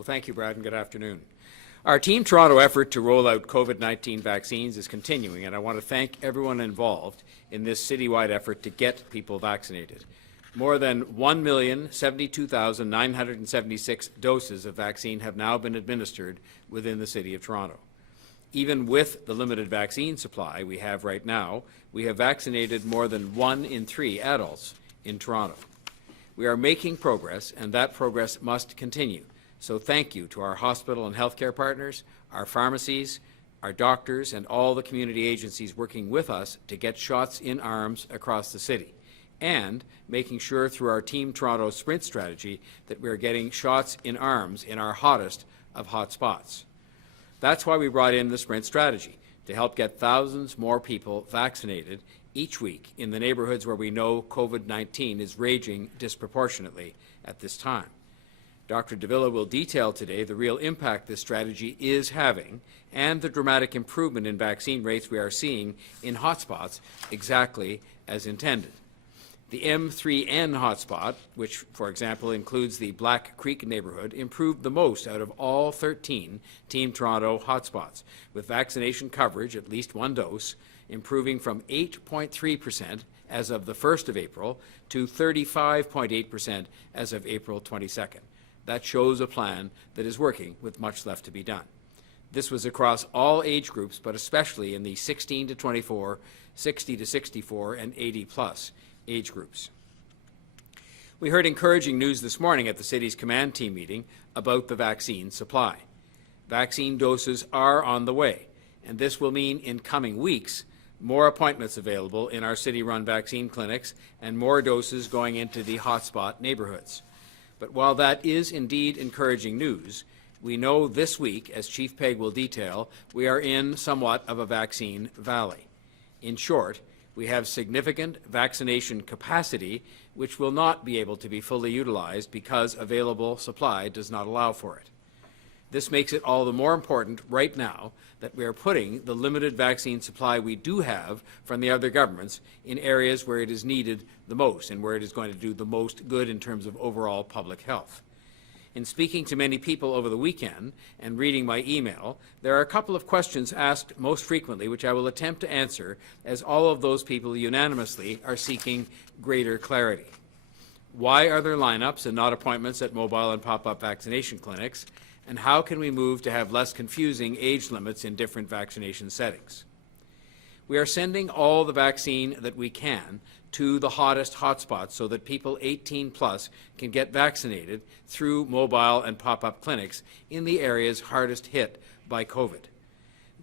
Well, thank you, Brad, and good afternoon. Our Team Toronto effort to roll out COVID-19 vaccines is continuing, and I want to thank everyone involved in this citywide effort to get people vaccinated. More than 1,072,976 doses of vaccine have now been administered within the City of Toronto. Even with the limited vaccine supply we have right now, we have vaccinated more than 1 in 3 adults in Toronto. We are making progress, and that progress must continue. So thank you to our hospital and healthcare partners, our pharmacies, our doctors, and all the community agencies working with us to get shots in arms across the city, and making sure through our Team Toronto sprint strategy that we are getting shots in arms in our hottest of hot spots. That's why we brought in the sprint strategy, to help get thousands more people vaccinated each week in the neighborhoods where we know COVID-19 is raging disproportionately at this time. Dr. Davila will detail today the real impact this strategy is having and the dramatic improvement in vaccine rates we are seeing in hotspots exactly as intended. The M3N hotspot, which, for example, includes the Black Creek neighborhood, improved the most out of all 13 Team Toronto hotspots, with vaccination coverage, at least 1 dose, improving from 8.3% as of the 1st of April to 35.8% as of April 22nd. That shows a plan that is working with much left to be done. This was across all age groups, but especially in the 16 to 24, 60 to 64, and 80 plus age groups. We heard encouraging news this morning at the city's command team meeting about the vaccine supply. Vaccine doses are on the way, and this will mean in coming weeks more appointments available in our city-run vaccine clinics and more doses going into the hotspot neighborhoods. But while that is indeed encouraging news, we know this week, as Chief Pegg will detail, we are in somewhat of a vaccine valley. In short, we have significant vaccination capacity which will not be able to be fully utilized because available supply does not allow for it. This makes it all the more important right now that we are putting the limited vaccine supply we do have from the other governments in areas where it is needed the most and where it is going to do the most good in terms of overall public health. In speaking to many people over the weekend and reading my email, there are a couple of questions asked most frequently which I will attempt to answer, as all of those people unanimously are seeking greater clarity. Why are there lineups and not appointments at mobile and pop-up vaccination clinics? And how can we move to have less confusing age limits in different vaccination settings? We are sending all the vaccine that we can to the hottest hotspots so that people 18 plus can get vaccinated through mobile and pop-up clinics in the areas hardest hit by COVID.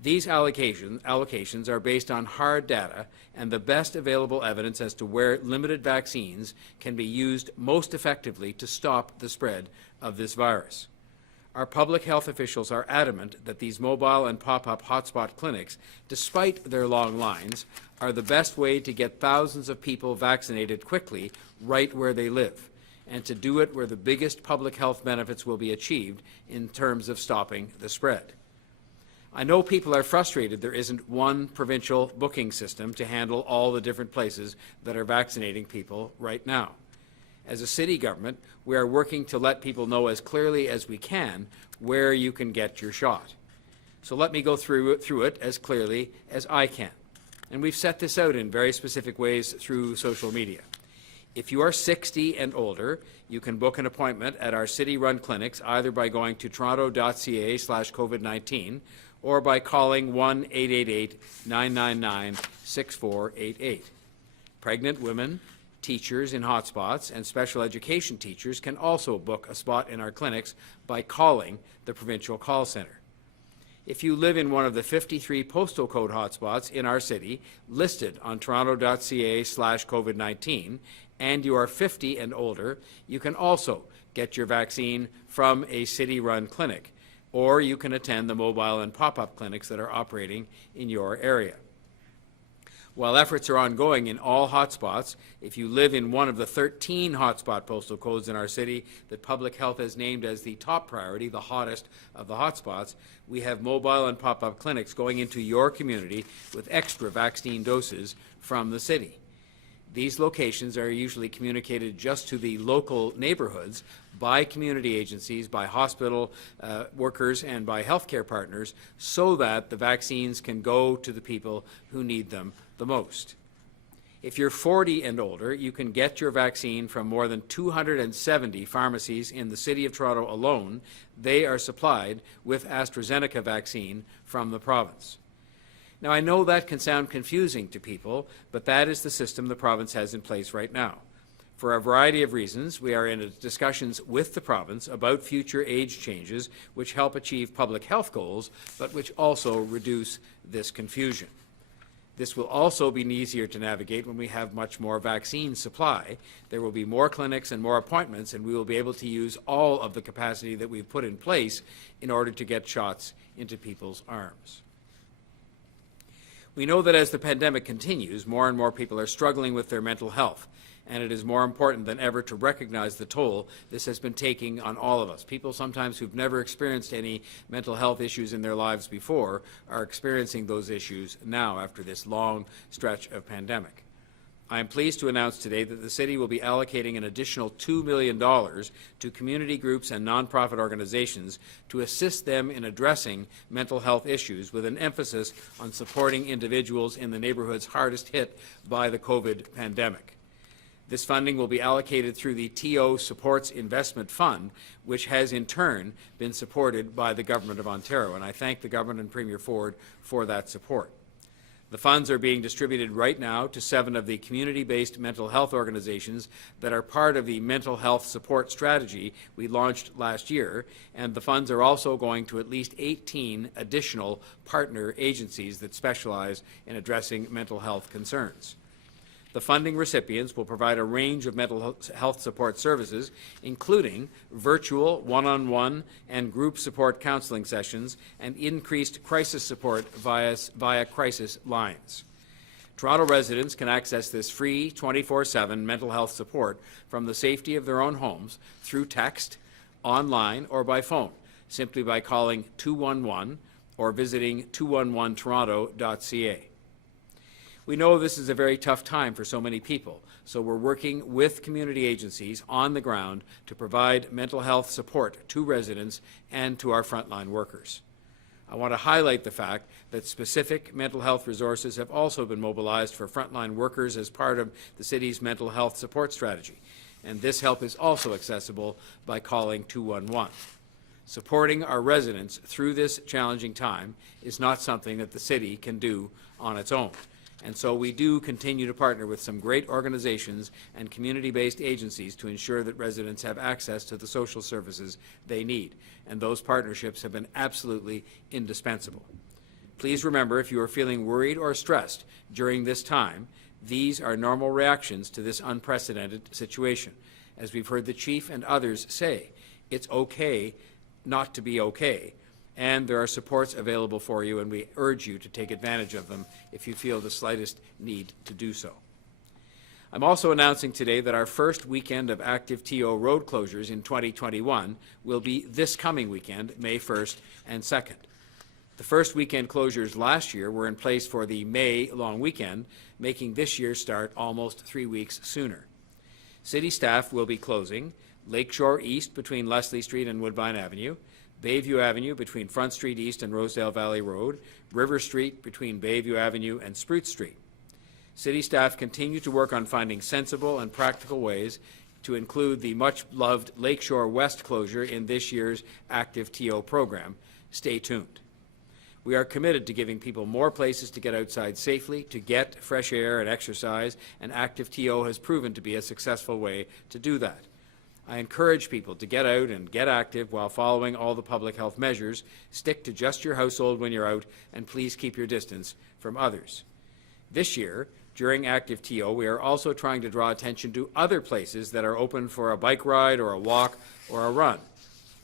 These allocations are based on hard data and the best available evidence as to where limited vaccines can be used most effectively to stop the spread of this virus. Our public health officials are adamant that these mobile and pop-up hotspot clinics, despite their long lines, are the best way to get thousands of people vaccinated quickly right where they live, and to do it where the biggest public health benefits will be achieved in terms of stopping the spread. I know people are frustrated there isn't one provincial booking system to handle all the different places that are vaccinating people right now. As a city government, we are working to let people know as clearly as we can where you can get your shot. So let me go through it as clearly as I can. And we've set this out in very specific ways through social media. If you are 60 and older, you can book an appointment at our city-run clinics either by going to toronto.ca/COVID-19 or by calling 1-888-999-6488. Pregnant women, teachers in hotspots, and special education teachers can also book a spot in our clinics by calling the provincial call centre. If you live in one of the 53 postal code hotspots in our city listed on toronto.ca/COVID-19 and you are 50 and older, you can also get your vaccine from a city-run clinic, or you can attend the mobile and pop-up clinics that are operating in your area. While efforts are ongoing in all hotspots, if you live in one of the 13 hotspot postal codes in our city that public health has named as the top priority, the hottest of the hotspots, we have mobile and pop-up clinics going into your community with extra vaccine doses from the city. These locations are usually communicated just to the local neighborhoods by community agencies, by hospital workers, and by healthcare partners, so that the vaccines can go to the people who need them the most. If you're 40 and older, you can get your vaccine from more than 270 pharmacies in the City of Toronto alone. They are supplied with AstraZeneca vaccine from the province. Now, I know that can sound confusing to people, but that is the system the province has in place right now. For a variety of reasons, we are in discussions with the province about future age changes which help achieve public health goals, but which also reduce this confusion. This will also be easier to navigate when we have much more vaccine supply. There will be more clinics and more appointments, and we will be able to use all of the capacity that we've put in place in order to get shots into people's arms. We know that as the pandemic continues, more and more people are struggling with their mental health, and it is more important than ever to recognize the toll this has been taking on all of us. People sometimes who've never experienced any mental health issues in their lives before are experiencing those issues now after this long stretch of pandemic. I am pleased to announce today that the City will be allocating an additional $2 million to community groups and nonprofit organizations to assist them in addressing mental health issues, with an emphasis on supporting individuals in the neighborhoods hardest hit by the COVID pandemic. This funding will be allocated through the TO Supports Investment Fund, which has in turn been supported by the Government of Ontario, and I thank the Government and Premier Ford for that support. The funds are being distributed right now to 7 of the community-based mental health organizations that are part of the mental health support strategy we launched last year, and the funds are also going to at least 18 additional partner agencies that specialize in addressing mental health concerns. The funding recipients will provide a range of mental health support services, including virtual, one-on-one, and group support counseling sessions, and increased crisis support via crisis lines. Toronto residents can access this free 24/7 mental health support from the safety of their own homes through text, online, or by phone, simply by calling 211 or visiting 211toronto.ca. We know this is a very tough time for so many people, so we're working with community agencies on the ground to provide mental health support to residents and to our frontline workers. I want to highlight the fact that specific mental health resources have also been mobilized for frontline workers as part of the city's mental health support strategy, and this help is also accessible by calling 211. Supporting our residents through this challenging time is not something that the city can do on its own. And so we do continue to partner with some great organizations and community-based agencies to ensure that residents have access to the social services they need. And those partnerships have been absolutely indispensable. Please remember, if you are feeling worried or stressed during this time, these are normal reactions to this unprecedented situation. As we've heard the Chief and others say, it's okay not to be okay. And there are supports available for you, and we urge you to take advantage of them if you feel the slightest need to do so. I'm also announcing today that our first weekend of active TO road closures in 2021 will be this coming weekend, May 1st and 2nd. The first weekend closures last year were in place for the May long weekend, making this year's start almost 3 weeks sooner. City staff will be closing Lakeshore East between Leslie Street and Woodbine Avenue, Bayview Avenue between Front Street East and Rosedale Valley Road, River Street between Bayview Avenue and Spruce Street. City staff continue to work on finding sensible and practical ways to include the much-loved Lakeshore West closure in this year's active TO program. Stay tuned. We are committed to giving people more places to get outside safely, to get fresh air and exercise, and active TO has proven to be a successful way to do that. I encourage people to get out and get active while following all the public health measures. Stick to just your household when you're out, and please keep your distance from others. This year, during active TO, we are also trying to draw attention to other places that are open for a bike ride or a walk or a run.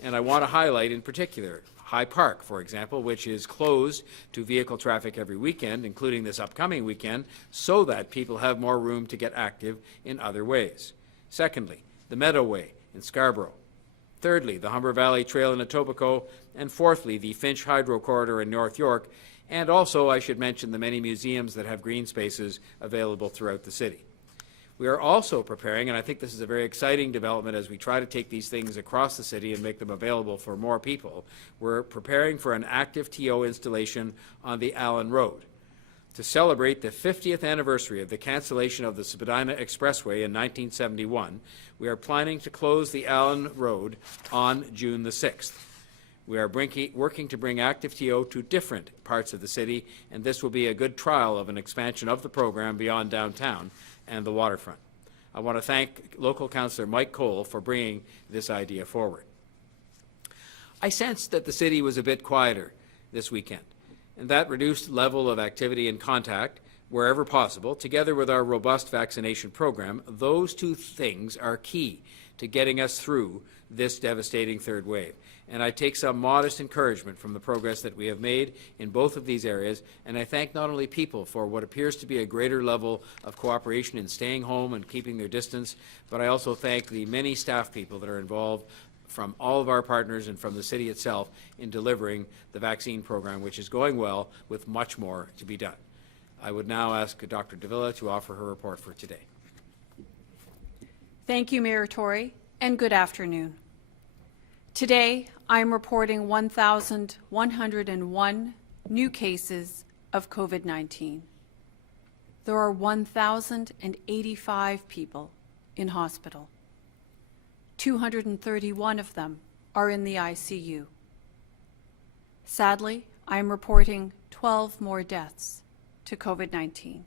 And I want to highlight in particular High Park, for example, which is closed to vehicle traffic every weekend, including this upcoming weekend, so that people have more room to get active in other ways. Secondly, the Meadowway in Scarborough. Thirdly, the Humber Valley Trail in Etobicoke. And fourthly, the Finch Hydro Corridor in North York. And also, I should mention the many museums that have green spaces available throughout the city. We are also preparing, and I think this is a very exciting development as we try to take these things across the city and make them available for more people, we're preparing for an active TO installation on the Allen Road. To celebrate the 50th anniversary of the cancellation of the Spadina Expressway in 1971, we are planning to close the Allen Road on June the 6th. We are working to bring active TO to different parts of the city, and this will be a good trial of an expansion of the program beyond downtown and the waterfront. I want to thank local councillor Mike Cole for bringing this idea forward. I sensed that the city was a bit quieter this weekend, and that reduced level of activity and contact, wherever possible, together with our robust vaccination program, those two things are key to getting us through this devastating third wave. And I take some modest encouragement from the progress that we have made in both of these areas, and I thank not only people for what appears to be a greater level of cooperation in staying home and keeping their distance, but I also thank the many staff people that are involved from all of our partners and from the city itself in delivering the vaccine program, which is going well, with much more to be done. I would now ask Dr. Davila to offer her report for today. Thank you, Mayor Tory, and good afternoon. Today, I am reporting 1,101 new cases of COVID-19. There are 1,085 people in hospital. 231 of them are in the ICU. Sadly, I am reporting 12 more deaths to COVID-19.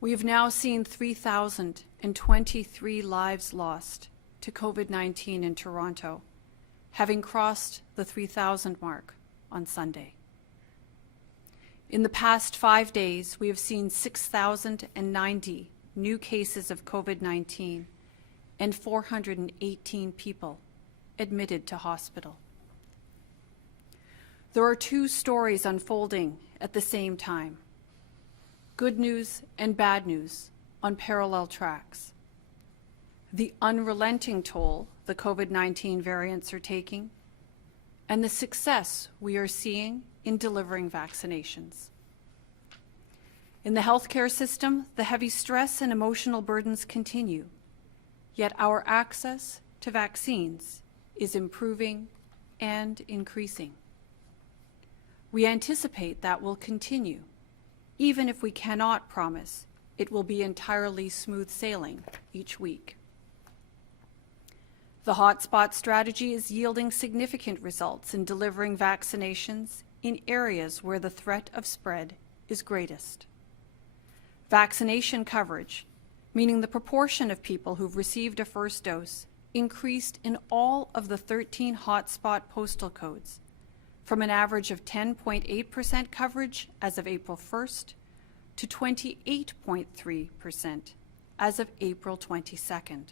We have now seen 3,023 lives lost to COVID-19 in Toronto, having crossed the 3,000 mark on Sunday. In the past 5 days, we have seen 6,090 new cases of COVID-19 and 418 people admitted to hospital. There are two stories unfolding at the same time. Good news and bad news on parallel tracks. The unrelenting toll the COVID-19 variants are taking, and the success we are seeing in delivering vaccinations. In the healthcare system, the heavy stress and emotional burdens continue, yet our access to vaccines is improving and increasing. We anticipate that will continue, even if we cannot promise it will be entirely smooth sailing each week. The hotspot strategy is yielding significant results in delivering vaccinations in areas where the threat of spread is greatest. Vaccination coverage, meaning the proportion of people who've received a first dose, increased in all of the 13 hotspot postal codes, from an average of 10.8% coverage as of April 1st to 28.3% as of April 22nd.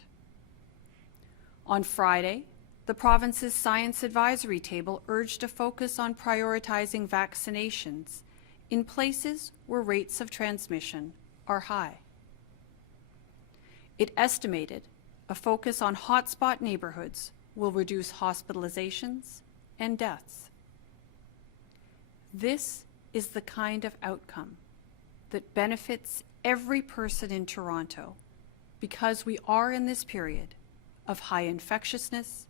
On Friday, the province's Science Advisory Table urged a focus on prioritizing vaccinations in places where rates of transmission are high. It estimated a focus on hotspot neighborhoods will reduce hospitalizations and deaths. This is the kind of outcome that benefits every person in Toronto because we are in this period of high infectiousness,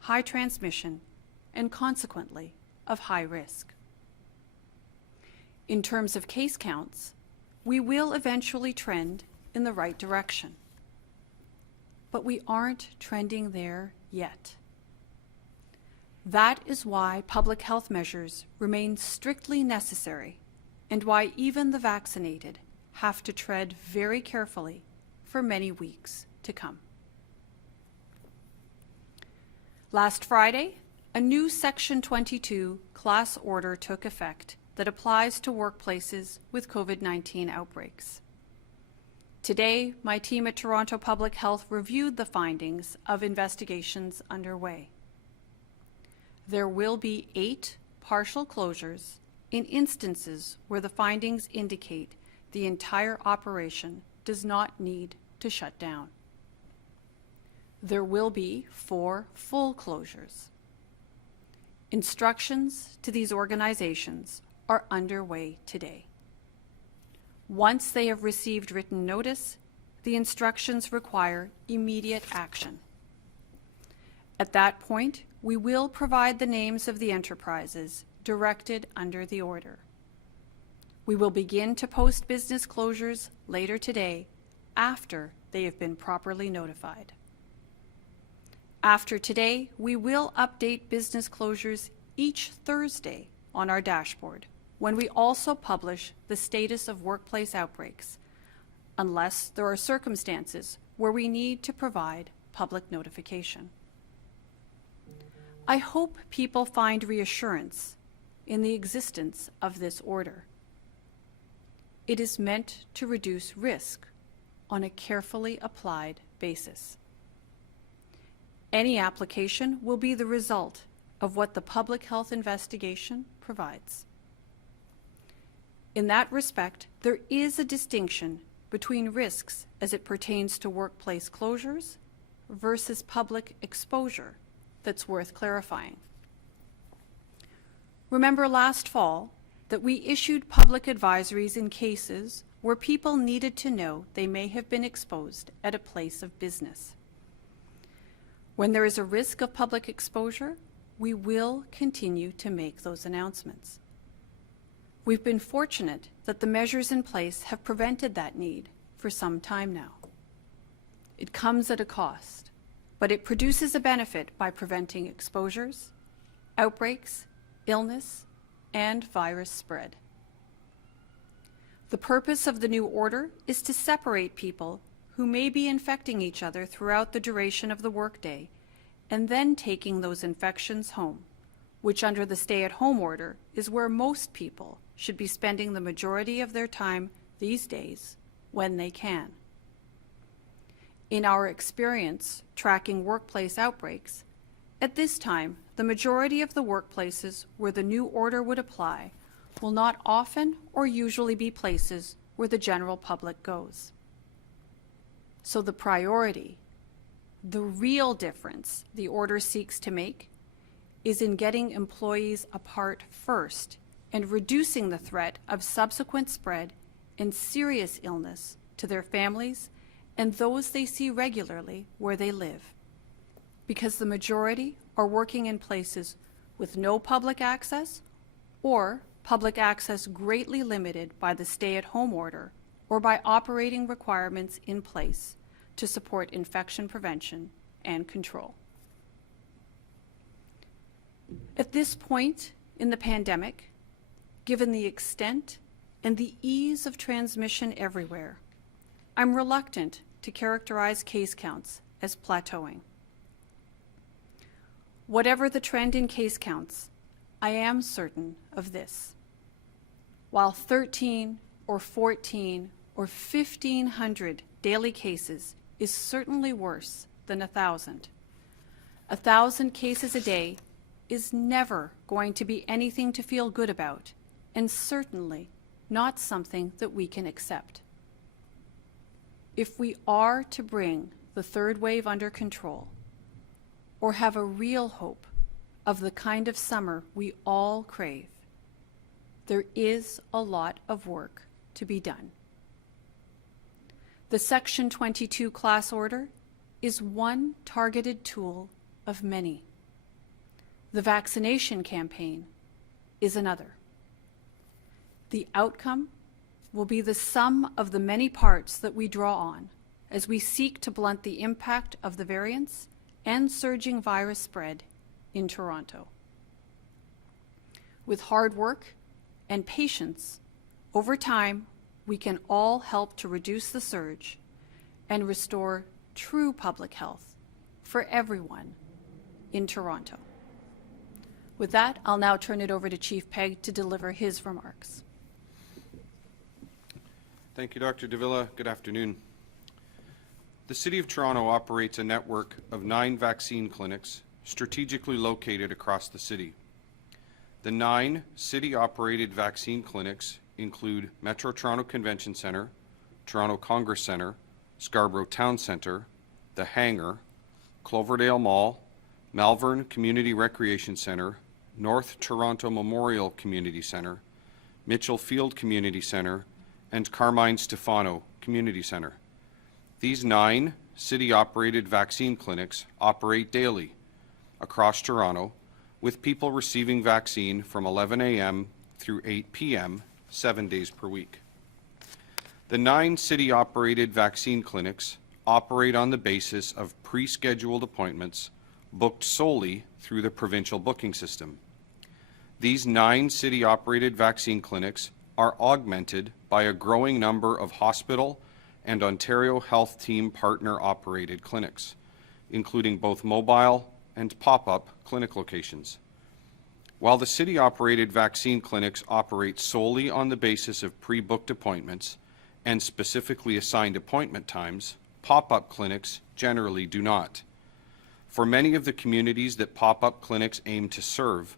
high transmission, and consequently of high risk. In terms of case counts, we will eventually trend in the right direction. But we aren't trending there yet. That is why public health measures remain strictly necessary and why even the vaccinated have to tread very carefully for many weeks to come. Last Friday, a new Section 22 class order took effect that applies to workplaces with COVID-19 outbreaks. Today, my team at Toronto Public Health reviewed the findings of investigations underway. There will be 8 partial closures in instances where the findings indicate the entire operation does not need to shut down. There will be 4 full closures. Instructions to these organizations are underway today. Once they have received written notice, the instructions require immediate action. At that point, we will provide the names of the enterprises directed under the order. We will begin to post business closures later today after they have been properly notified. After today, we will update business closures each Thursday on our dashboard, when we also publish the status of workplace outbreaks, unless there are circumstances where we need to provide public notification. I hope people find reassurance in the existence of this order. It is meant to reduce risk on a carefully applied basis. Any application will be the result of what the public health investigation provides. In that respect, there is a distinction between risks as it pertains to workplace closures versus public exposure that's worth clarifying. Remember last fall that we issued public advisories in cases where people needed to know they may have been exposed at a place of business. When there is a risk of public exposure, we will continue to make those announcements. We've been fortunate that the measures in place have prevented that need for some time now. It comes at a cost, but it produces a benefit by preventing exposures, outbreaks, illness, and virus spread. The purpose of the new order is to separate people who may be infecting each other throughout the duration of the workday and then taking those infections home, which under the stay-at-home order is where most people should be spending the majority of their time these days when they can. In our experience tracking workplace outbreaks, at this time, the majority of the workplaces where the new order would apply will not often or usually be places where the general public goes. So the priority, the real difference the order seeks to make, is in getting employees apart first and reducing the threat of subsequent spread and serious illness to their families and those they see regularly where they live. Because the majority are working in places with no public access or public access greatly limited by the stay-at-home order or by operating requirements in place to support infection prevention and control. At this point in the pandemic, given the extent and the ease of transmission everywhere, I'm reluctant to characterize case counts as plateauing. Whatever the trend in case counts, I am certain of this. While 13 or 14 or 1,500 daily cases is certainly worse than 1,000, 1,000 cases a day is never going to be anything to feel good about, and certainly not something that we can accept. If we are to bring the third wave under control, or have a real hope of the kind of summer we all crave, there is a lot of work to be done. The Section 22 class order is one targeted tool of many. The vaccination campaign is another. The outcome will be the sum of the many parts that we draw on as we seek to blunt the impact of the variants and surging virus spread in Toronto. With hard work and patience, over time, we can all help to reduce the surge and restore true public health for everyone in Toronto. With that, I'll now turn it over to Chief Pegg to deliver his remarks. Thank you, Dr. Davila. Good afternoon. The City of Toronto operates a network of 9 vaccine clinics strategically located across the city. The 9 city-operated vaccine clinics include Metro Toronto Convention Centre, Toronto Congress Centre, Scarborough Town Centre, The Hangar, Cloverdale Mall, Malvern Community Recreation Centre, North Toronto Memorial Community Centre, Mitchell Field Community Centre, and Carmine Stefano Community Center. These 9 city-operated vaccine clinics operate daily across Toronto, with people receiving vaccine from 11 a.m. through 8 p.m. 7 days per week. The 9 city-operated vaccine clinics operate on the basis of pre-scheduled appointments booked solely through the provincial booking system. These 9 city-operated vaccine clinics are augmented by a growing number of hospital and Ontario Health Team partner-operated clinics, including both mobile and pop-up clinic locations. While the city-operated vaccine clinics operate solely on the basis of pre-booked appointments and specifically assigned appointment times, pop-up clinics generally do not. For many of the communities that pop-up clinics aim to serve,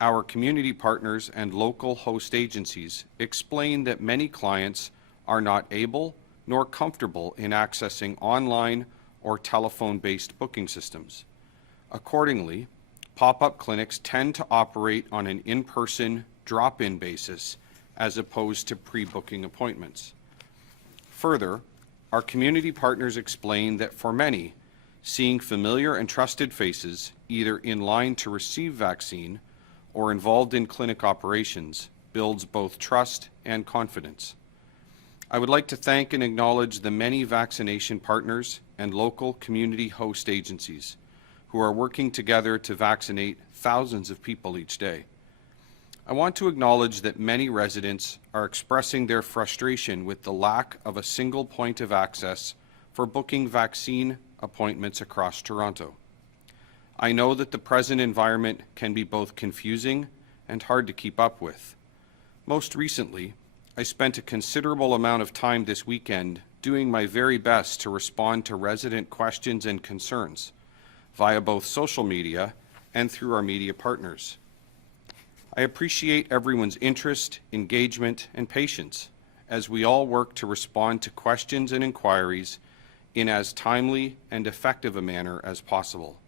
our community partners and local host agencies explain that many clients are not able nor comfortable in accessing online or telephone-based booking systems. Accordingly, pop-up clinics tend to operate on an in-person, drop-in basis as opposed to pre-booking appointments. Further, our community partners explain that for many, seeing familiar and trusted faces either in line to receive vaccine or involved in clinic operations builds both trust and confidence. I would like to thank and acknowledge the many vaccination partners and local community host agencies who are working together to vaccinate thousands of people each day. I want to acknowledge that many residents are expressing their frustration with the lack of a single point of access for booking vaccine appointments across Toronto. I know that the present environment can be both confusing and hard to keep up with. Most recently, I spent a considerable amount of time this weekend doing my very best to respond to resident questions and concerns via both social media and through our media partners. I appreciate everyone's interest, engagement, and patience as we all work to respond to questions and inquiries in as timely and effective a manner as possible.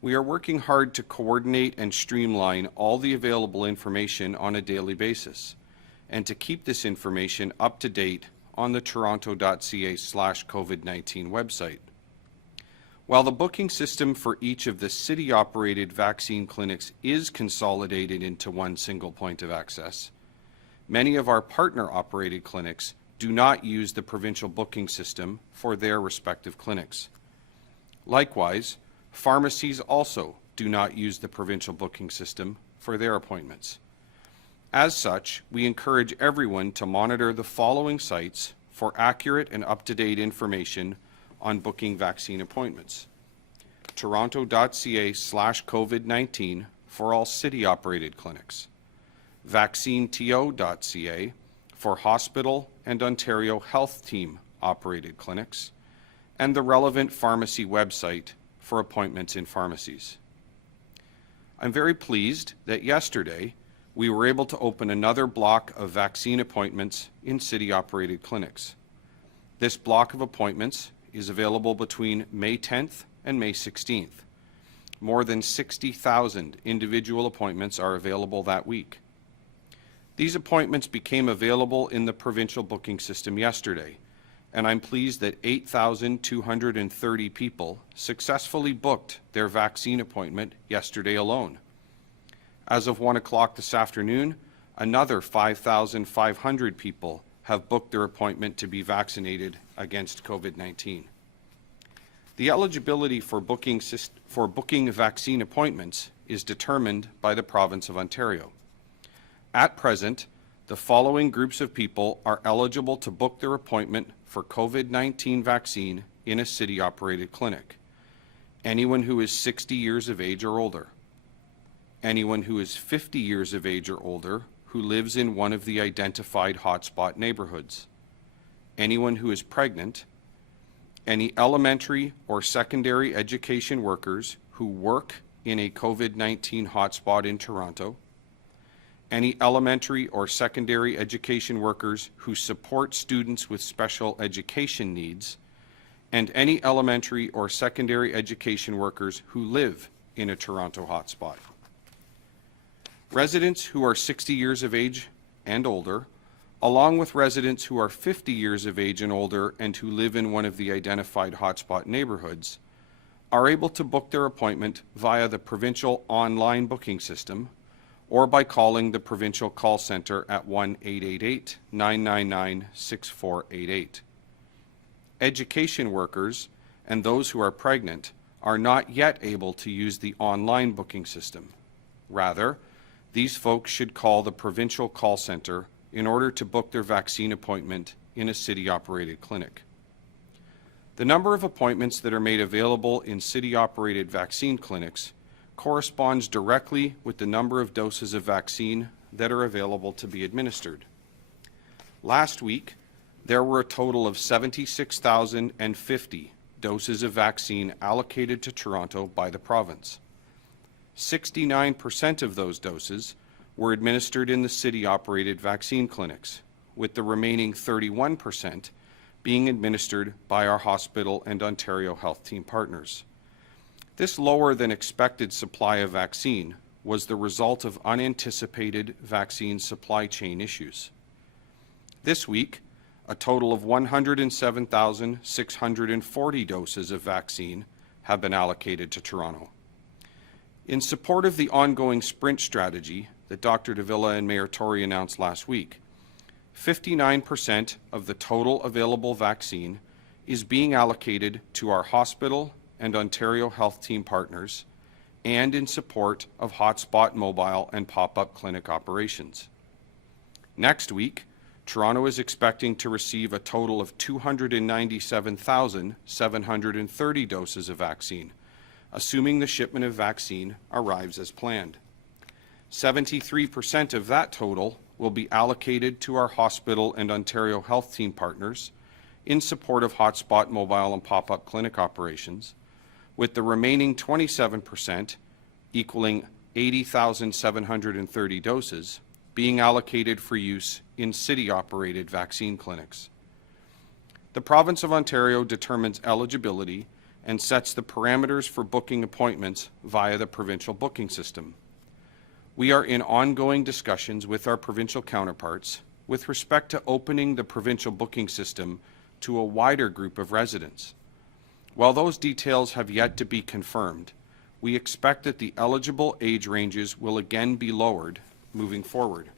We are working hard to coordinate and streamline all the available information on a daily basis and to keep this information up to date on the toronto.ca/COVID-19 website. While the booking system for each of the city-operated vaccine clinics is consolidated into one single point of access, many of our partner-operated clinics do not use the provincial booking system for their respective clinics. Likewise, pharmacies also do not use the provincial booking system for their appointments. As such, we encourage everyone to monitor the following sites for accurate and up-to-date information on booking vaccine appointments: toronto.ca/COVID-19 for all city-operated clinics, vaccineto.ca for hospital and Ontario Health Team operated clinics, and the relevant pharmacy website for appointments in pharmacies. I'm very pleased that yesterday we were able to open another block of vaccine appointments in city-operated clinics. This block of appointments is available between May 10th and May 16th. More than 60,000 individual appointments are available that week. These appointments became available in the provincial booking system yesterday, and I'm pleased that 8,230 people successfully booked their vaccine appointment yesterday alone. As of 1 o'clock this afternoon, another 5,500 people have booked their appointment to be vaccinated against COVID-19. The eligibility for booking vaccine appointments is determined by the province of Ontario. At present, the following groups of people are eligible to book their appointment for COVID-19 vaccine in a city-operated clinic: anyone who is 60 years of age or older, anyone who is 50 years of age or older who lives in one of the identified hotspot neighborhoods, anyone who is pregnant, any elementary or secondary education workers who work in a COVID-19 hotspot in Toronto, any elementary or secondary education workers who support students with special education needs, and any elementary or secondary education workers who live in a Toronto hotspot. Residents who are 60 years of age and older along with residents who are 50 years of age and older and who live in one of the identified hotspot neighborhoods, are able to book their appointment via the provincial online booking system or by calling the provincial call center at 1-888-999-6488. Education workers and those who are pregnant are not yet able to use the online booking system. Rather, these folks should call the provincial call center in order to book their vaccine appointment in a city-operated clinic. The number of appointments that are made available in city-operated vaccine clinics corresponds directly with the number of doses of vaccine that are available to be administered. Last week, there were a total of 76,050 doses of vaccine allocated to Toronto by the province. 69% of those doses were administered in the city-operated vaccine clinics, with the remaining 31% being administered by our hospital and Ontario Health Team partners. This lower than expected supply of vaccine was the result of unanticipated vaccine supply chain issues. This week, a total of 107,640 doses of vaccine have been allocated to Toronto. In support of the ongoing sprint strategy that Dr. Davila and Mayor Tory announced last week, 59% of the total available vaccine is being allocated to our hospital and Ontario Health Team partners and in support of hotspot mobile and pop-up clinic operations. Next week, Toronto is expecting to receive a total of 297,730 doses of vaccine, assuming the shipment of vaccine arrives as planned. 73% of that total will be allocated to our hospital and Ontario Health Team partners in support of hotspot mobile and pop-up clinic operations, with the remaining 27%, equaling 80,730 doses, being allocated for use in city-operated vaccine clinics. The Province of Ontario determines eligibility and sets the parameters for booking appointments via the provincial booking system. We are in ongoing discussions with our provincial counterparts with respect to opening the provincial booking system to a wider group of residents. While those details have yet to be confirmed, we expect that the eligible age ranges will again be lowered moving forward.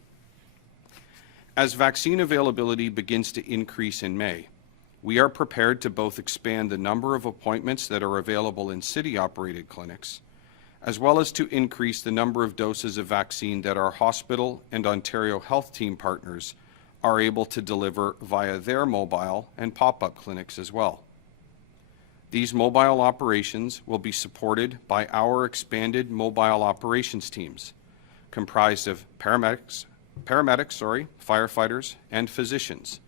As vaccine availability begins to increase in May, we are prepared to both expand the number of appointments that are available in city-operated clinics, as well as to increase the number of doses of vaccine that our hospital and Ontario Health Team partners are able to deliver via their mobile and pop-up clinics as well. These mobile operations will be supported by our expanded mobile operations teams, comprised of paramedics, firefighters, and physicians,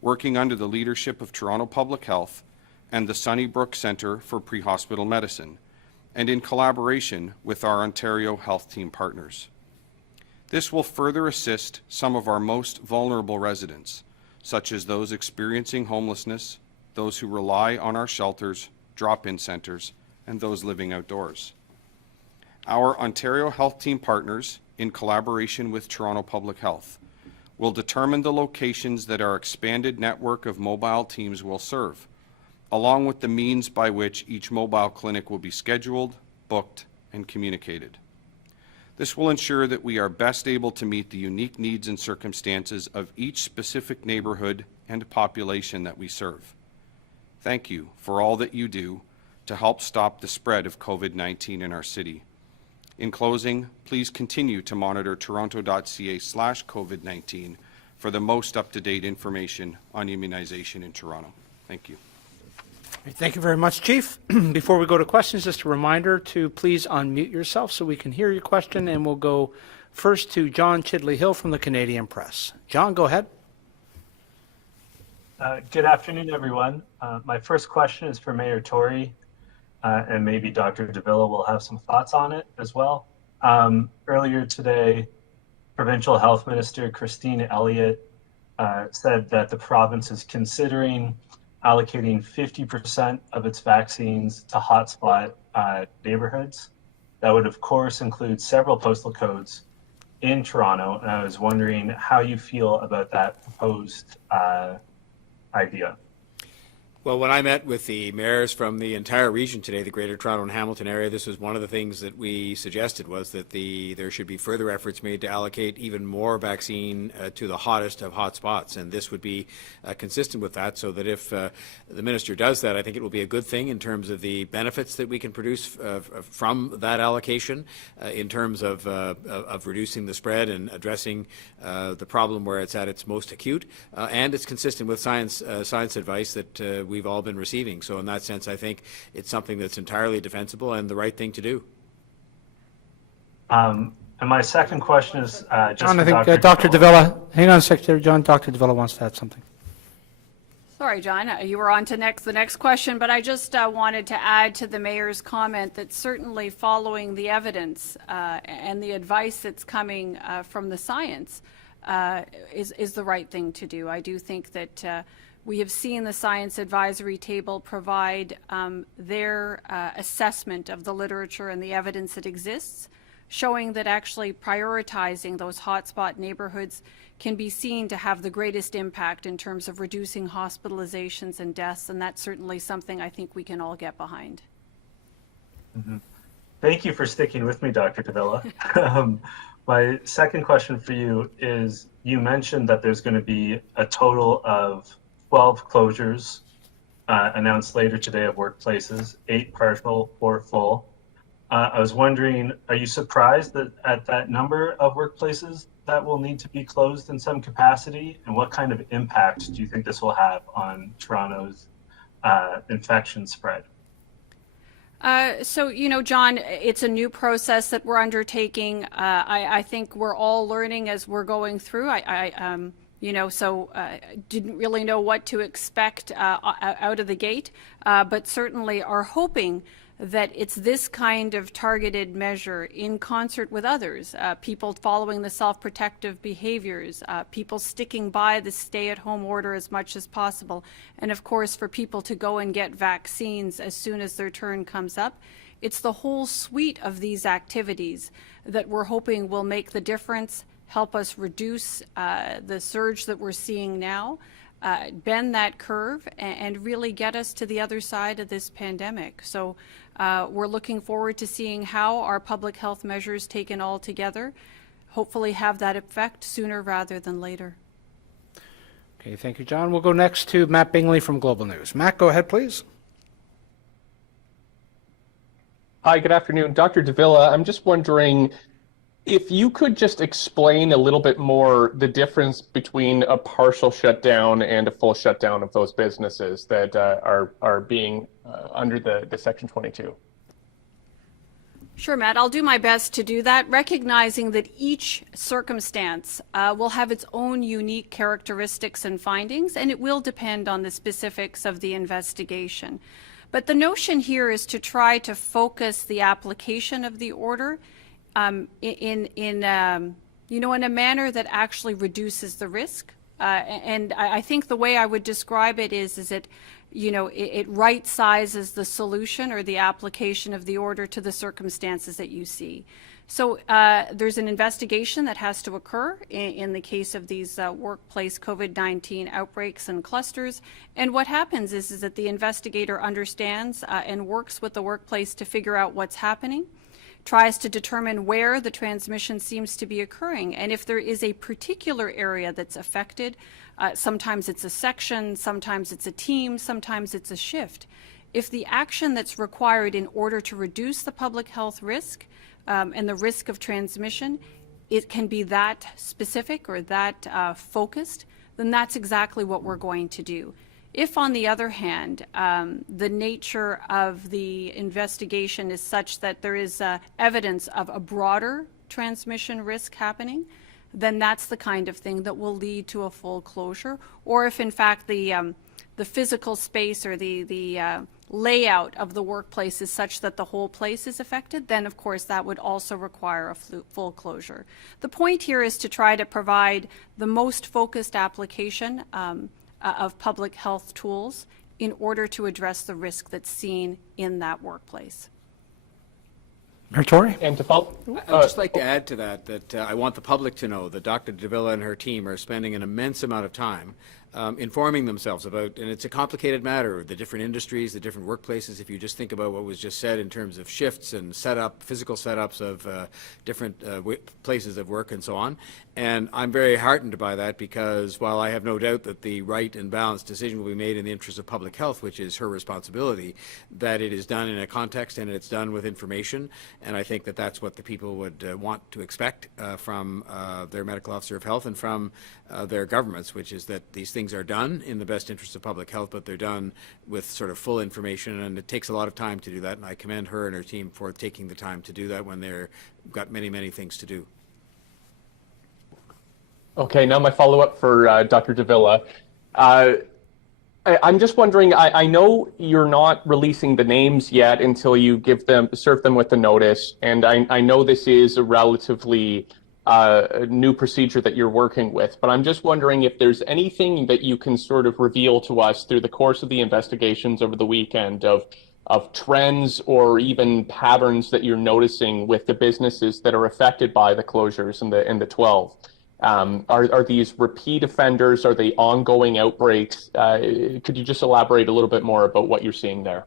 working under the leadership of Toronto Public Health and the Sunnybrook Centre for Pre-Hospital Medicine, and in collaboration with our Ontario Health Team partners. This will further assist some of our most vulnerable residents, such as those experiencing homelessness, those who rely on our shelters, drop-in centres, and those living outdoors. Our Ontario Health Team partners, in collaboration with Toronto Public Health, will determine the locations that our expanded network of mobile teams will serve, along with the means by which each mobile clinic will be scheduled, booked, and communicated. This will ensure that we are best able to meet the unique needs and circumstances of each specific neighbourhood and population that we serve. Thank you for all that you do to help stop the spread of COVID-19 in our city. In closing, please continue to monitor toronto.ca/COVID-19 for the most up-to-date information on immunization in Toronto. Thank you. Thank you very much, Chief. Before we go to questions, just a reminder to please unmute yourself so we can hear your question, and we'll go first to John Chidley-Hill from the Canadian Press. John, go ahead. Good afternoon, everyone. My first question is for Mayor Tory, and maybe Dr. Davila will have some thoughts on it as well. Earlier today, Provincial Health Minister Christine Elliott said that the province is considering allocating 50% of its vaccines to hotspot neighborhoods. That would, of course, include several postal codes, in Toronto, and I was wondering how you feel about that proposed idea. Well, when I met with the mayors from the entire region today, the Greater Toronto and Hamilton area, this was one of the things that we suggested, was that there should be further efforts made to allocate even more vaccine to the hottest of hot spots, and this would be consistent with that, so that if the minister does that, I think it will be a good thing in terms of the benefits that we can produce from that allocation, in terms of reducing the spread and addressing the problem where it's at its most acute, and it's consistent with science advice that we've all been receiving. So in that sense, I think it's something that's entirely defensible and the right thing to do. And my second question is just John, I for think Dr. Davila, hang on a sec there, John. Dr. Davila wants to add something. Sorry, John, you were on to the next question, but I just wanted to add to the mayor's comment that certainly following the evidence and the advice that's coming from the science is the right thing to do. I do think that we have seen the Science Advisory Table provide their assessment of the literature and the evidence that exists, showing that actually prioritizing those hotspot neighborhoods can be seen to have the greatest impact in terms of reducing hospitalizations and deaths, and that's certainly something I think we can all get behind. Mm-hmm. Thank you for sticking with me, Dr. Davila. My second question for you is, you mentioned that there's going to be a total of 12 closures announced later today of workplaces, 8 partial or full. I was wondering, are you surprised at that number of workplaces that will need to be closed in some capacity? And what kind of impact do you think this will have on Toronto's infection spread? So, John, it's a new process that we're undertaking. I think we're all learning as we're going through. Didn't really know what to expect out of the gate, but certainly are hoping that it's this kind of targeted measure in concert with others, people following the self-protective behaviors, people sticking by the stay-at-home order as much as possible, and of course for people to go and get vaccines as soon as their turn comes up. It's the whole suite of these activities that we're hoping will make the difference, help us reduce the surge that we're seeing now, bend that curve, and really get us to the other side of this pandemic. So we're looking forward to seeing how our public health measures taken all together hopefully have that effect sooner rather than later. Okay, thank you, John. We'll go next to Matt Bingley from Global News. Matt, go ahead, please. Hi, good afternoon. Dr. Davila, I'm just wondering if you could just explain a little bit more the difference between a partial shutdown and a full shutdown of those businesses that are being under the Section 22. Sure, Matt. I'll do my best to do that, recognizing that each circumstance will have its own unique characteristics and findings, and it will depend on the specifics of the investigation. But the notion here is to try to focus the application of the order in a manner that actually reduces the risk. And I think the way I would describe it is it right sizes the solution or the application of the order to the circumstances that you see. So there's an investigation that has to occur in the case of these workplace COVID-19 outbreaks and clusters. And what happens is that the investigator understands and works with the workplace to figure out what's happening, tries to determine where the transmission seems to be occurring. And if there is a particular area that's affected, sometimes it's a section, sometimes it's a team, sometimes it's a shift. If the action that's required in order to reduce the public health risk and the risk of transmission, it can be that specific or that focused, then that's exactly what we're going to do. If, on the other hand, the nature of the investigation is such that there is evidence of a broader transmission risk happening, then that's the kind of thing that will lead to a full closure. Or if, in fact, the physical space or the layout of the workplace is such that the whole place is affected, then, of course, that would also require a full closure. The point here is to try to provide the most focused application of public health tools in order to address the risk that's seen in that workplace. Mayor Tory? And to follow, I'd just like to add to that, that I want the public to know that Dr. Davila and her team are spending an immense amount of time informing themselves about, and it's a complicated matter, the different industries, the different workplaces. If you just think about what was just said in terms of shifts and setup, physical setups of different places of work and so on. And I'm very heartened by that, because while I have no doubt that the right and balanced decision will be made in the interest of public health, which is her responsibility, that it is done in a context and it's done with information. And I think that that's what the people would want to expect from their medical officer of health and from their governments, which is that these things are done in the best interest of public health, but they're done with sort of full information, and it takes a lot of time to do that, and I commend her and her team for taking the time to do that when they've got many, many things to do. okay, now my follow-up for Dr. Davila. I'm just wondering, I know you're not releasing the names yet until you serve them with the notice, and I know this is a relatively new procedure that you're working with, but I'm just wondering if there's anything that you can sort of reveal to us through the course of the investigations over the weekend of trends or even patterns that you're noticing with the businesses that are affected by the closures in the 12. Are these repeat offenders? Are they ongoing outbreaks? Could you just elaborate a little bit more about what you're seeing there?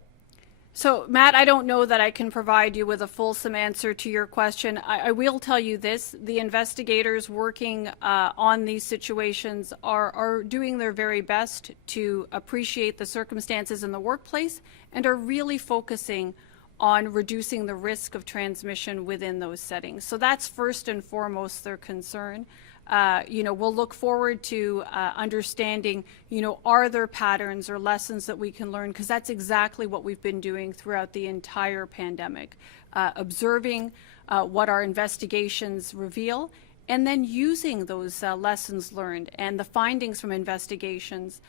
So, Matt, I don't know that I can provide you with a fulsome answer to your question. I will tell you this. The investigators working on these situations are doing their very best to appreciate the circumstances in the workplace and are really focusing on reducing the risk of transmission within those settings. So that's first and foremost their concern. We'll look forward to understanding, are there patterns or lessons that we can learn? Because that's exactly what we've been doing throughout the entire pandemic, observing what our investigations reveal, and then using those lessons learned and the findings from investigations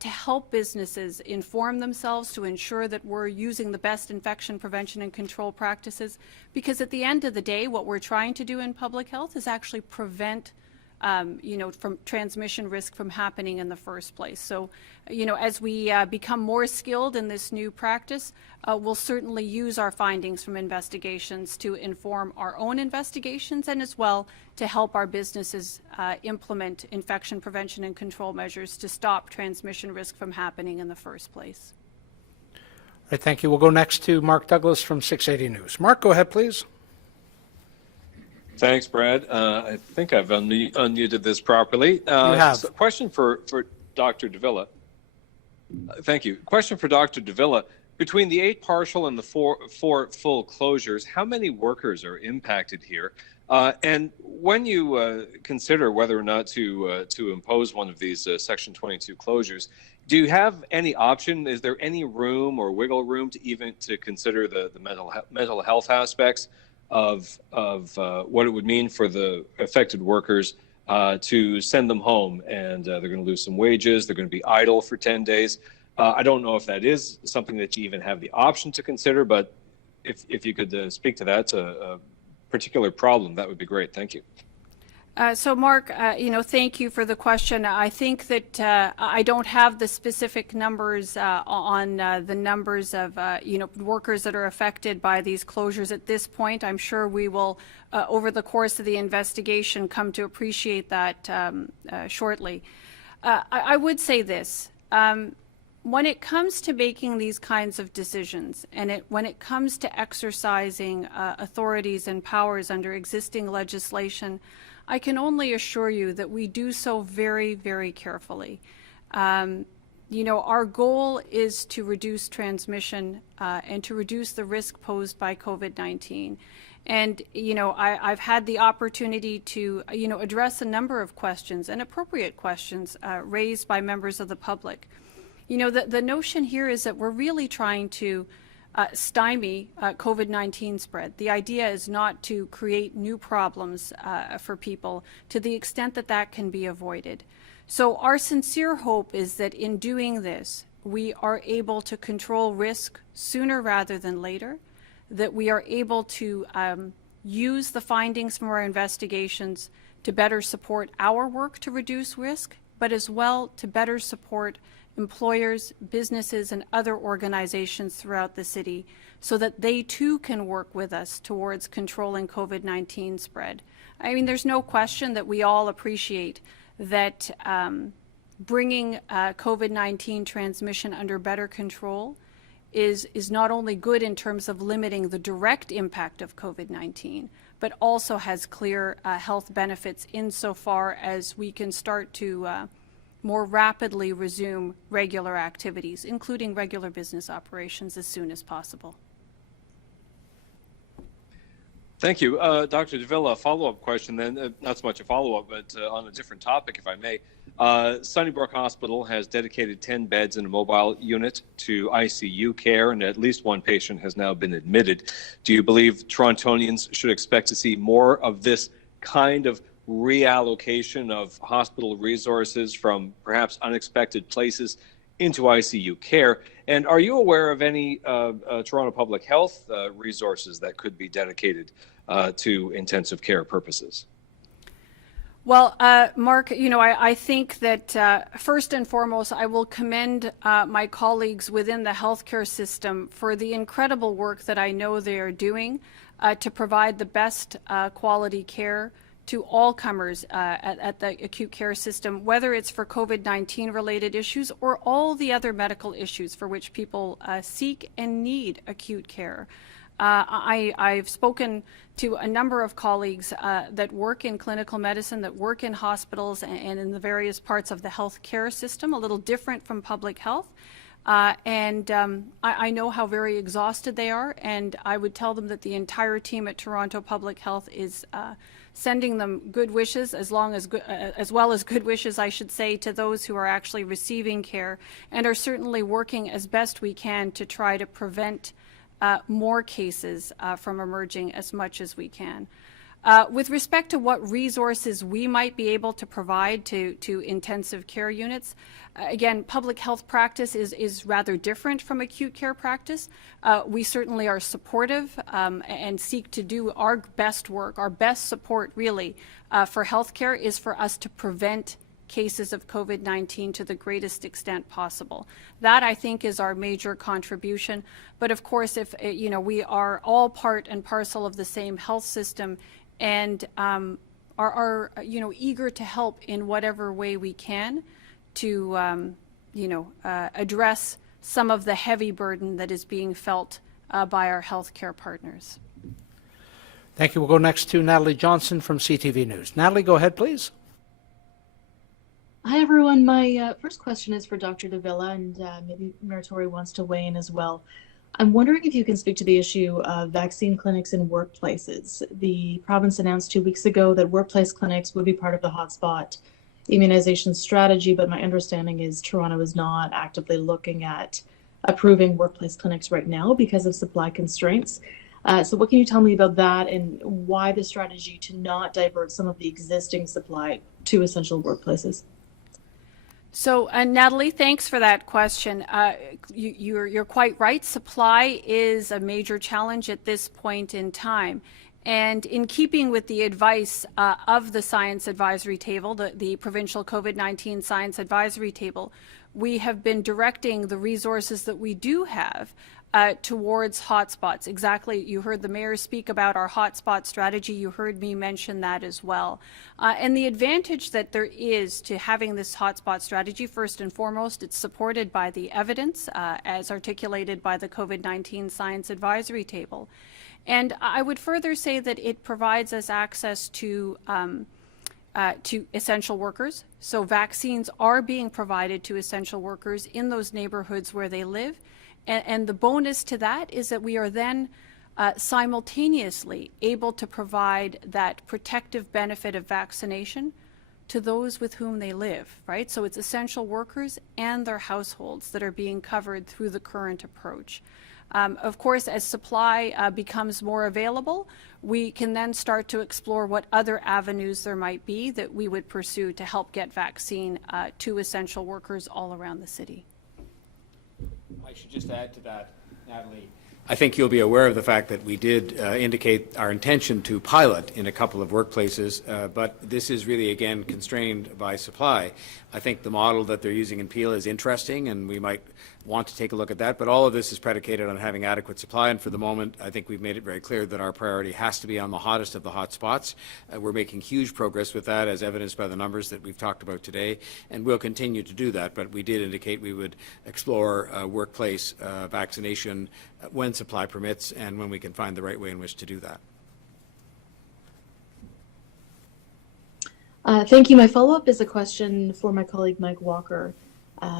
to help businesses inform themselves, to ensure that we're using the best infection prevention and control practices. Because at the end of the day, what we're trying to do in public health is actually prevent from transmission risk from happening in the first place. So, as we become more skilled in this new practice, we'll certainly use our findings from investigations to inform our own investigations and as well to help our businesses implement infection prevention and control measures to stop transmission risk from happening in the first place. All right, thank you. We'll go next to Mark Douglas from 680 News. Mark, go ahead, please. Thanks, Brad. I think I've unmuted this properly. You have. So question for Dr. Davila. Thank you. Question for Dr. Davila. Between the 8 partial and the 4 full closures, how many workers are impacted here? And when you consider whether or not to impose one of these Section 22 closures, do you have any option? Is there any room or wiggle room to consider the mental health aspects of what it would mean for the affected workers to send them home, and they're going to lose some wages, they're going to be idle for 10 days. I don't know if that is something that you even have the option to consider, but if you could speak to that, a particular problem, that would be great. Thank you. So, Mark, thank you for the question. I think that I don't have the specific numbers on the numbers of, workers that are affected by these closures at this point. I'm sure we will, over the course of the investigation, come to appreciate that shortly. I would say this. When it comes to making these kinds of decisions, and when it comes to exercising authorities and powers under existing legislation, I can only assure you that we do so very, very carefully. Our goal is to reduce transmission and to reduce the risk posed by COVID-19. And, I've had the opportunity to, address a number of questions, and appropriate questions, raised by members of the public. The notion here is that we're really trying to stymie COVID-19 spread. The idea is not to create new problems for people to the extent that that can be avoided. So our sincere hope is that in doing this, we are able to control risk sooner rather than later, that we are able to use the findings from our investigations to better support our work to reduce risk, but as well to better support employers, businesses, and other organizations throughout the city so that they too can work with us towards controlling COVID-19 spread. I mean, there's no question that we all appreciate that bringing COVID-19 transmission under better control is not only good in terms of limiting the direct impact of COVID-19, but also has clear health benefits insofar as we can start to more rapidly resume regular activities, including regular business operations, as soon as possible. Thank you. Dr. Davila, a follow-up question then, not so much a follow-up, but on a different topic, if I may. Sunnybrook Hospital has dedicated 10 beds in a mobile unit to ICU care, and at least one patient has now been admitted. Do you believe Torontonians should expect to see more of this kind of reallocation of hospital resources from perhaps unexpected places into ICU care? And are you aware of any Toronto Public Health resources that could be dedicated to intensive care purposes? Well, Mark, I think that first and foremost, I will commend my colleagues within the healthcare system for the incredible work that I know they are doing to provide the best quality care to all comers at the acute care system, whether it's for COVID-19 related issues or all the other medical issues for which people seek and need acute care. I've spoken to a number of colleagues that work in clinical medicine, that work in hospitals and in the various parts of the healthcare system, a little different from public health. I know how very exhausted they are, and I would tell them that the entire team at Toronto Public Health is sending them good wishes, as well as good wishes, I should say, to those who are actually receiving care, and are certainly working as best we can to try to prevent more cases from emerging as much as we can. With respect to what resources we might be able to provide to intensive care units, again, public health practice is rather different from acute care practice. We certainly are supportive and seek to do our best work. Our best support, really, for healthcare is for us to prevent cases of COVID-19 to the greatest extent possible. That, I think, is our major contribution. But of course, if we are all part and parcel of the same health system, and are eager to help in whatever way we can to address some of the heavy burden that is being felt by our healthcare partners. Thank you. We'll go next to Natalie Johnson from CTV News. Natalie, go ahead, please. Hi, everyone. My first question is for Dr. Davila, and maybe Mayor Tory wants to weigh in as well. I'm wondering if you can speak to the issue of vaccine clinics in workplaces. The province announced 2 weeks ago that workplace clinics would be part of the hotspot immunization strategy, but my understanding is Toronto is not actively looking at approving workplace clinics right now because of supply constraints. So what can you tell me about that, and why the strategy to not divert some of the existing supply to essential workplaces? So, Natalie, thanks for that question. You're quite right. Supply is a major challenge at this point in time. And in keeping with the advice of the Science Advisory Table, the Provincial COVID-19 Science Advisory Table, we have been directing the resources that we do have towards hotspots. Exactly, you heard the mayor speak about our hotspot strategy. You heard me mention that as well. And the advantage that there is to having this hotspot strategy, first and foremost, it's supported by the evidence as articulated by the COVID-19 Science Advisory Table. And I would further say that it provides us access to essential workers. So vaccines are being provided to essential workers in those neighborhoods where they live. And the bonus to that is that we are then simultaneously able to provide that protective benefit of vaccination to those with whom they live, right? So it's essential workers and their households that are being covered through the current approach. Of course, as supply becomes more available, we can then start to explore what other avenues there might be that we would pursue to help get vaccine to essential workers all around the city. I should just add to that, Natalie. I think you'll be aware of the fact that we did indicate our intention to pilot in a couple of workplaces, but this is really, again, constrained by supply. I think the model that they're using in Peel is interesting, and we might want to take a look at that, but all of this is predicated on having adequate supply, and for the moment, I think we've made it very clear that our priority has to be on the hottest of the hot spots. We're making huge progress with that, as evidenced by the numbers that we've talked about today, and we'll continue to do that, but we did indicate we would explore workplace vaccination when supply permits and when we can find the right way in which to do that. Thank you. My follow-up is a question for my colleague Mike Walker,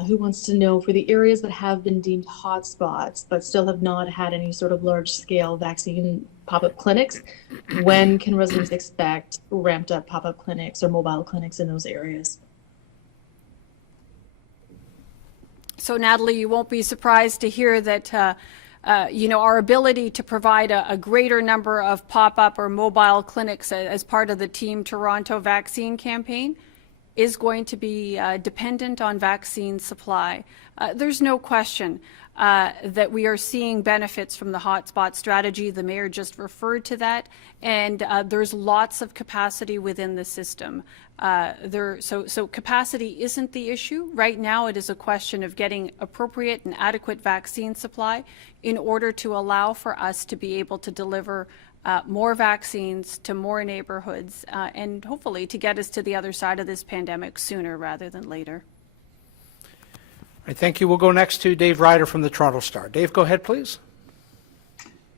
who wants to know, for the areas that have been deemed hotspots but still have not had any sort of large-scale vaccine pop-up clinics, when can residents expect ramped-up pop-up clinics or mobile clinics in those areas? So, Natalie, you won't be surprised to hear that our ability to provide a greater number of pop-up or mobile clinics as part of the Team Toronto vaccine campaign is going to be dependent on vaccine supply. There's no question that we are seeing benefits from the hotspot strategy. The mayor just referred to that, and there's lots of capacity within the system. So capacity isn't the issue. Right now, it is a question of getting appropriate and adequate vaccine supply in order to allow for us to be able to deliver more vaccines to more neighborhoods and hopefully to get us to the other side of this pandemic sooner rather than later. All right, thank you. We'll go next to Dave Ryder from the Toronto Star. Dave, go ahead, please.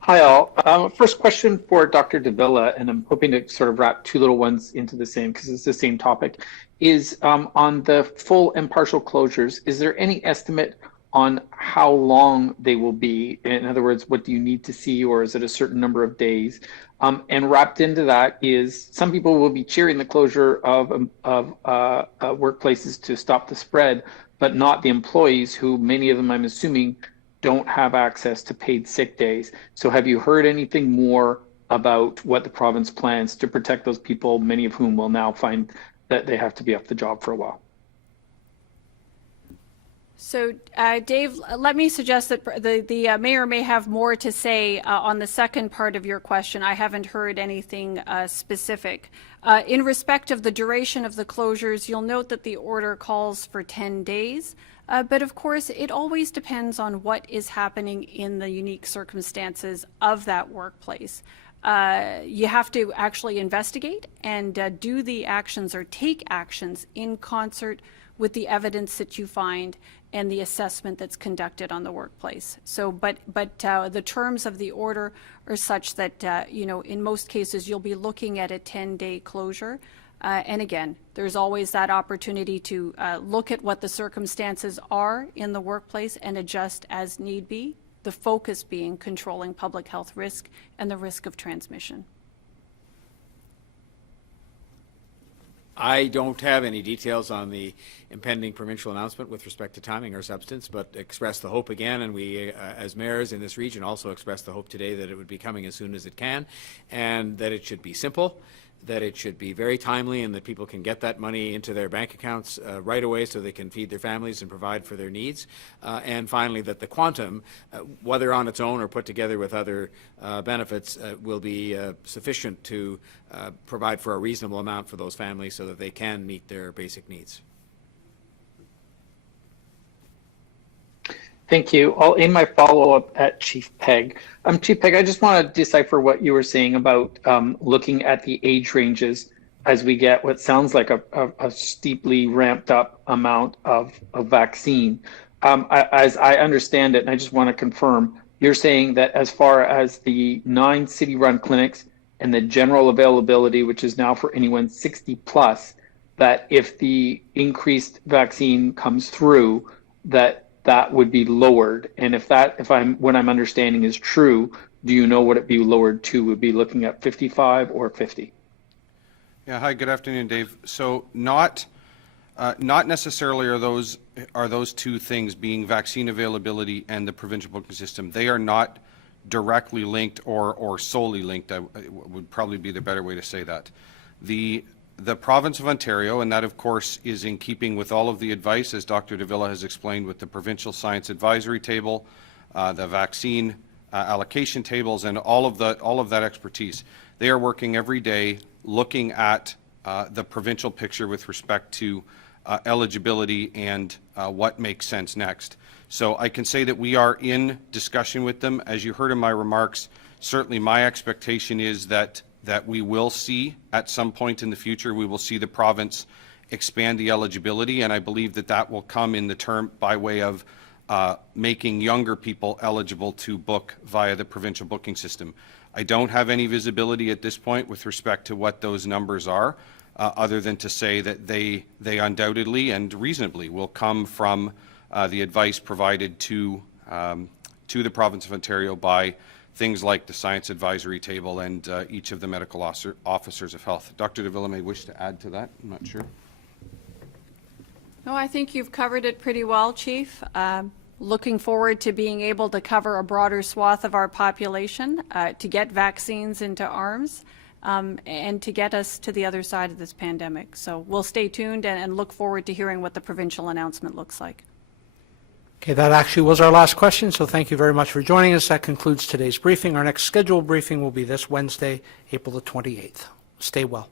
Hi, all. First question for Dr. Davila, and I'm hoping to sort of wrap two little ones into the same because it's the same topic, is on the full and partial closures, is there any estimate on how long they will be? In other words, what do you need to see, or is it a certain number of days? And wrapped into that is some people will be cheering the closure of workplaces to stop the spread, but not the employees who, many of them, I'm assuming, don't have access to paid sick days. So have you heard anything more about what the province plans to protect those people, many of whom will now find that they have to be off the job for a while? So, Dave, let me suggest that the mayor may have more to say on the second part of your question. I haven't heard anything specific. In respect of the duration of the closures, you'll note that the order calls for 10 days. But of course, it always depends on what is happening in the unique circumstances of that workplace. You have to actually investigate and do the actions or take actions in concert with the evidence that you find and the assessment that's conducted on the workplace. So, but the terms of the order are such that, in most cases, you'll be looking at a 10-day closure. And again, there's always that opportunity to look at what the circumstances are in the workplace and adjust as need be, the focus being controlling public health risk and the risk of transmission. I don't have any details on the impending provincial announcement with respect to timing or substance, but express the hope again, and we, as mayors in this region, also express the hope today that it would be coming as soon as it can, and that it should be simple, that it should be very timely, and that people can get that money into their bank accounts right away so they can feed their families and provide for their needs. And finally, that the quantum, whether on its own or put together with other benefits, will be sufficient to provide for a reasonable amount for those families so that they can meet their basic needs. Thank you. I'll aim my follow-up at Chief Pegg. Chief Pegg, I just want to decipher what you were saying about looking at the age ranges as we get what sounds like a steeply ramped up amount of vaccine. As I understand it, and I just want to confirm, you're saying that as far as the 9 city-run clinics and the general availability, which is now for anyone 60 plus, that if the increased vaccine comes through, that would be lowered. And if what I'm understanding is true, do you know what it be lowered to? Would be looking at 55 or 50? Yeah. Hi. Good afternoon, Dave. So not necessarily are those two things, being vaccine availability and the provincial booking system. They are not directly linked or solely linked. Would probably be the better way to say that. The province of Ontario, and that of course is in keeping with all of the advice, as Dr. Davila has explained, with the provincial science advisory table, the vaccine allocation tables, and all of that expertise. They are working every day looking at the provincial picture with respect to eligibility and what makes sense next. So I can say that we are in discussion with them. As you heard in my remarks, certainly my expectation is that we will see at some point in the future, we will see the province expand the eligibility, and I believe that will come in the term by way of making younger people eligible to book via the provincial booking system. I don't have any visibility at this point with respect to what those numbers are, other than to say that they undoubtedly and reasonably will come from the advice provided to the province of Ontario by things like the Science Advisory Table and each of the medical officers of health. Dr. Davila may wish to add to that. I'm not sure. No, I think you've covered it pretty well, Chief. Looking forward to being able to cover a broader swath of our population, to get vaccines into arms, and to get us to the other side of this pandemic. So we'll stay tuned and look forward to hearing what the provincial announcement looks like. Okay, that actually was our last question, so thank you very much for joining us. That concludes today's briefing. Our next scheduled briefing will be this Wednesday, April the 28th. Stay well.